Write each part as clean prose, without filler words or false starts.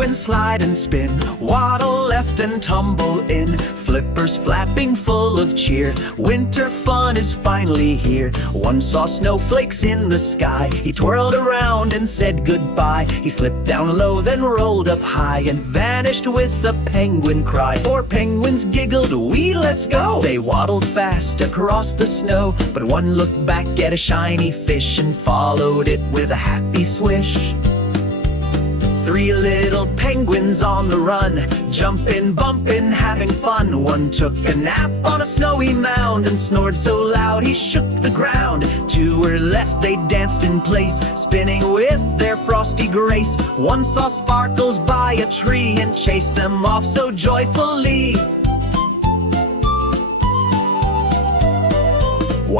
penguins slide and spin, waddle left and tumble in, flippers flapping full of cheer. Winter fun is finally here. One saw snowflakes in the sky. He twirled around and said goodbye. He slipped down low, then rolled up high and vanished with a penguin cry. Four penguins giggled, "Wee, let's go!" They waddled fast across the snow, but one looked back at a shiny fish and followed it with a happy swish. Three little penguins on the run, jumping, bumping, having fun. One took a nap on a snowy mound and snored so loud he shook the ground. Two were left, they danced in place, spinning with their frosty grace. One saw sparkles by a tree and chased them off so joyfully.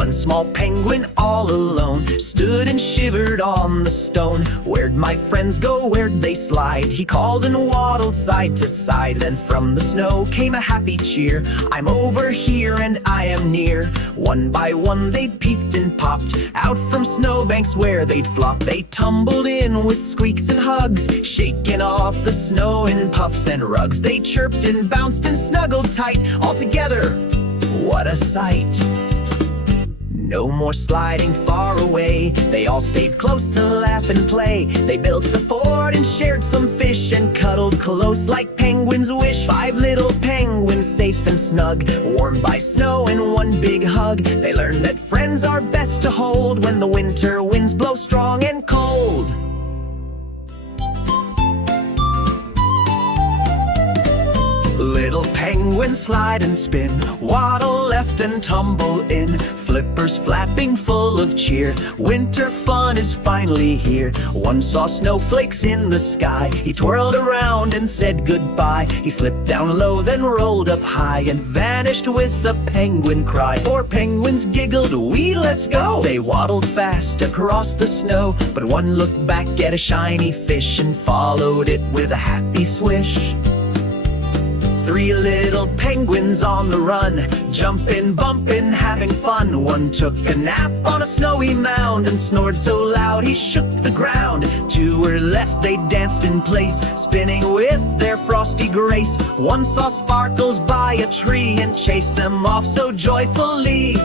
One small penguin all alone stood and shivered on the stone. "Where'd my friends go? Where'd they slide?" He called and waddled side to side. Then from the snow came a happy cheer. "I'm over here and I am near." One by one they'd peeked and popped out from snowbanks where they'd flopped. They tumbled in with squeaks and hugs, shaking off the snow in puffs and rugs. They chirped and bounced and snuggled tight. All together, what a sight! No more sliding far away. They all stayed close to laugh and play. They built a fort and shared some fish and cuddled close like penguins wish. Five little penguins safe and snug, warmed by snow in one big hug. They learned that friends are best to hold when the winter winds blow strong and cold. Little penguins slide and spin, waddle left and tumble in, flippers flapping full of cheer. Winter fun is finally here. One saw snowflakes in the sky. He twirled around and said goodbye. He slipped down low, then rolled up high and vanished with a penguin cry. Four penguins giggled, "Wee, let's go!" They waddled fast across the snow, but one looked back at a shiny fish and followed it with a happy swish. Three little penguins on the run, jumping, bumping, having fun. One took a nap on a snowy mound and snored so loud he shook the ground. Two were left, they danced in place, spinning with their frosty grace. One saw sparkles by a tree and chased them off so joyfully.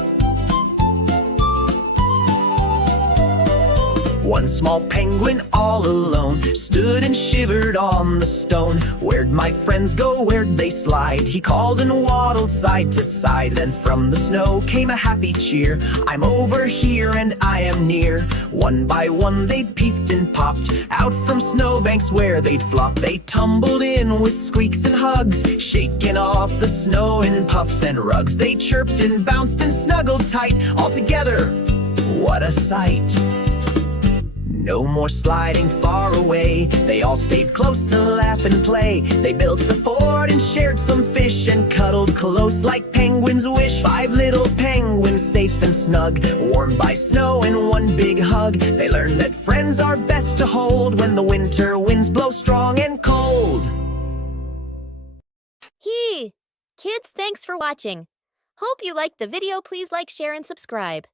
One small penguin all alone stood and shivered on the stone. "Where'd my friends go? Where'd they slide?" He called and waddled side to side. Then from the snow came a happy cheer. "I'm over here and I am near." One by one they'd peeked and popped out from snowbanks where they'd flopped. They tumbled in with squeaks and hugs, shaking off the snow in puffs and rugs. They chirped and bounced and snuggled tight. All together, what a sight! No more sliding far away. They all stayed close to laugh and play. They built a fort and shared some fish and cuddled close like penguins wish. Five little penguins safe and snug, warmed by snow in one big hug. They learned that friends are best to hold when the winter winds blow strong and cold. Kids, thanks for watching. Hope you liked the video. Please like, share, and subscribe.